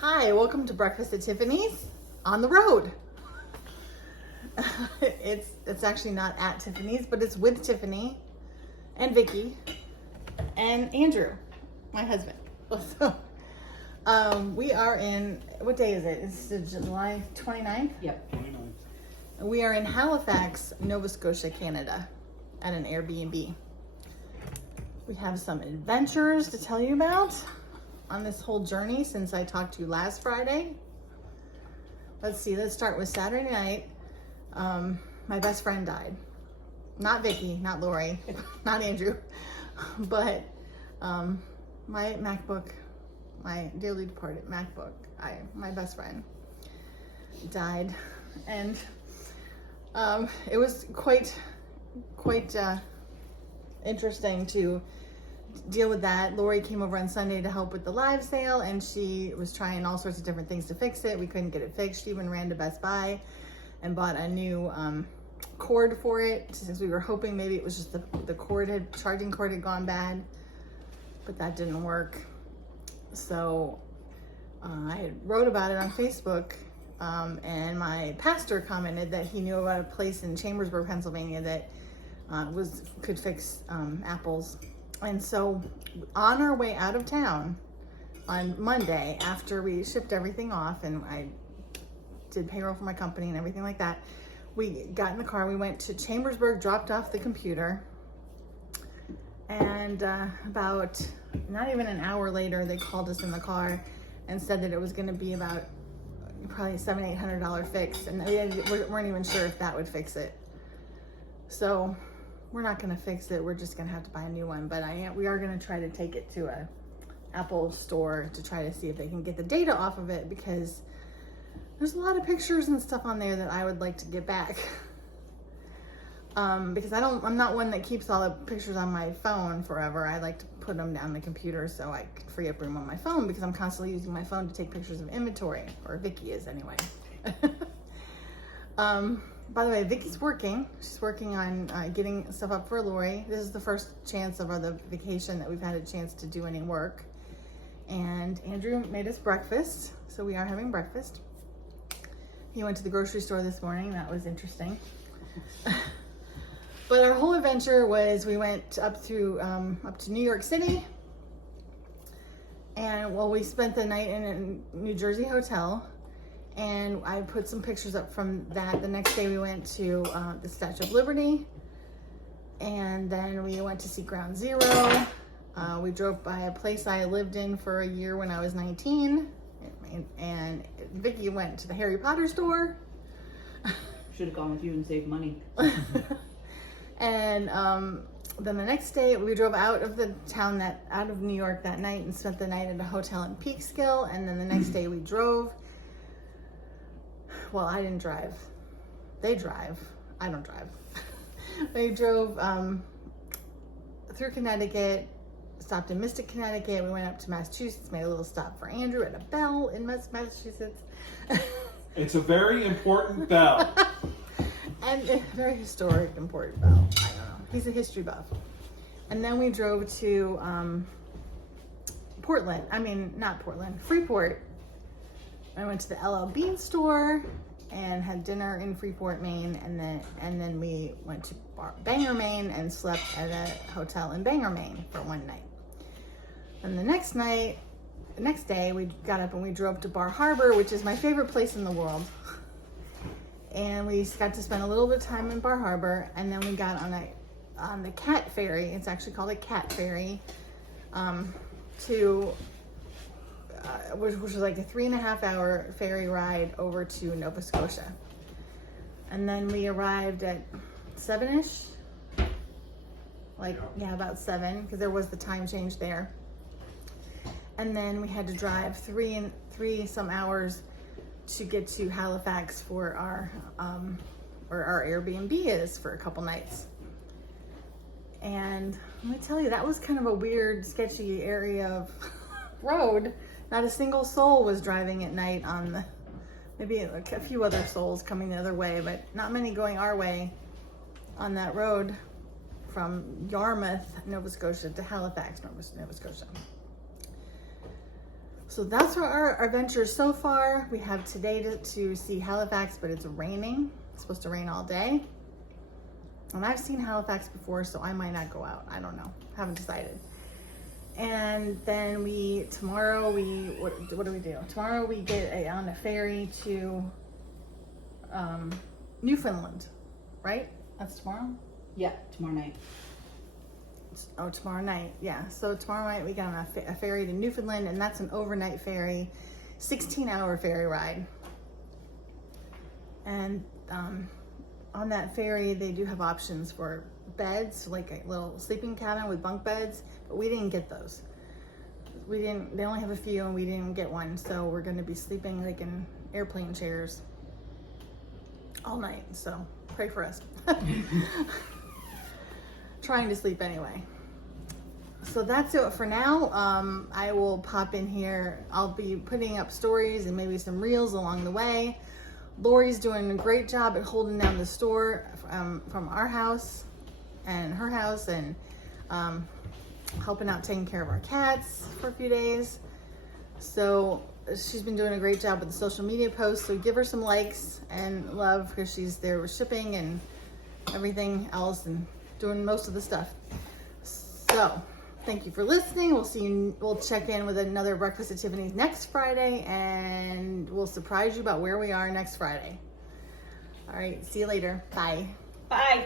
Hi, welcome to Breakfast at Tiffany's on the road. It's actually not at Tiffany's, but it's with Tiffany and Vicky and Andrew, my husband. So, we are in, what day is it? It's July 29th? Yep. 29th. We are in Halifax, Nova Scotia, Canada at an Airbnb. We have some adventures to tell you about on this whole journey since I talked to you last Friday. Let's see, let's start with Saturday night. My best friend died. Not Vicky, not Lori, not Andrew, but my MacBook, my dearly departed MacBook, my best friend died. And it was quite interesting to deal with that. Lori came over on Sunday to help with the live sale, and she was trying all sorts of different things to fix it. We couldn't get it fixed. She even ran to Best Buy and bought a new cord for it, since we were hoping maybe it was just the charging cord had gone bad, but that didn't work. So I had wrote about it on Facebook, and my pastor commented that he knew about a place in Chambersburg, Pennsylvania that could fix Apple's. And so on our way out of town on Monday, after we shipped everything off and I did payroll for my company and everything like that, we got in the car, we went to Chambersburg, dropped off the computer, and about not even an hour later, they called us in the car and said that it was going to be about probably $700-800 fix, and we weren't even sure if that would fix it. So we're not going to fix it. We're just going to have to buy a new one. But we are going to try to take it to a Apple store to try to see if they can get the data off of it, because there's a lot of pictures and stuff on there that I would like to get back. Because I'm not one that keeps all the pictures on my phone forever. I like to put them down the computer so I can free up room on my phone, because I'm constantly using my phone to take pictures of inventory, or Vicky is anyway. By the way, Vicky's working. She's working on getting stuff up for Lori. This is the first chance of the vacation that we've had a chance to do any work. And Andrew made us breakfast, so we are having breakfast. He went to the grocery store this morning. That was interesting. But our whole adventure was, we went up to New York City. And we spent the night in a New Jersey hotel. And I put some pictures up from that. The next day we went to the Statue of Liberty. And then we went to see Ground Zero. We drove by a place I lived in for a year when I was 19. And Vicky went to the Harry Potter store. Should have gone with you and saved money. And then the next day we drove out of the town, out of New York that night, and spent the night at a hotel in Peekskill. And then the next day we drove. Well, I didn't drive. They drive. I don't drive. They drove through Connecticut, stopped in Mystic, Connecticut. We went up to Massachusetts, made a little stop for Andrew at a bell in Massachusetts. It's a very important bell. And a very historic, important bell. I don't know. He's a history buff. And then we drove to Freeport. I went to the LL Bean store and had dinner in Freeport, Maine, and then we went to Bangor, Maine, and slept at a hotel in Bangor, Maine for one night. And the next day, we got up and we drove to Bar Harbor, which is my favorite place in the world. And we got to spend a little bit of time in Bar Harbor, and then we got on the cat ferry. It's actually called a cat ferry, which was like a 3.5-hour ferry ride over to Nova Scotia. And then we arrived at 7-ish, about 7, because there was the time change there. And then we had to drive three some hours to get to Halifax for where our Airbnb is for a couple nights. And let me tell you, that was kind of a weird, sketchy area of road. Not a single soul was driving at night maybe a few other souls coming the other way, but not many going our way on that road from Yarmouth, Nova Scotia to Halifax, Nova Scotia. So that's our adventure so far. We have today to see Halifax, but it's raining. It's supposed to rain all day. And I've seen Halifax before, so I might not go out. I don't know. Haven't decided. And then tomorrow what do we do? Tomorrow we get on a ferry to Newfoundland, right? That's tomorrow? Yeah, tomorrow night. Oh, tomorrow night. Yeah. So tomorrow night we got on a ferry to Newfoundland, and that's an overnight ferry, 16-hour ferry ride. And on that ferry, they do have options for beds, like a little sleeping cabin with bunk beds, but we didn't get those. They only have a few, and we didn't get one. So we're going to be sleeping like in airplane chairs all night. So pray for us. Trying to sleep anyway. So that's it for now. I will pop in here. I'll be putting up stories and maybe some reels along the way. Lori's doing a great job at holding down the store from our house and her house, and helping out taking care of our cats for a few days. So she's been doing a great job with the social media posts. So give her some likes and love, because she's there with shipping and everything else and doing most of the stuff. So thank you for listening. We'll check in with another Breakfast at Tiffany's next Friday, and we'll surprise you about where we are next Friday. All right, see you later. Bye. Bye.